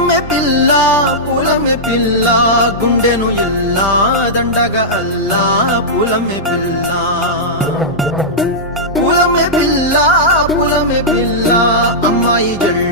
పూలమే పిల్ల గుండెను ఇల్లా దండగా అల్లా పూలమే పిల్ల పూలమే పిల్ల అమ్మాయి జెండా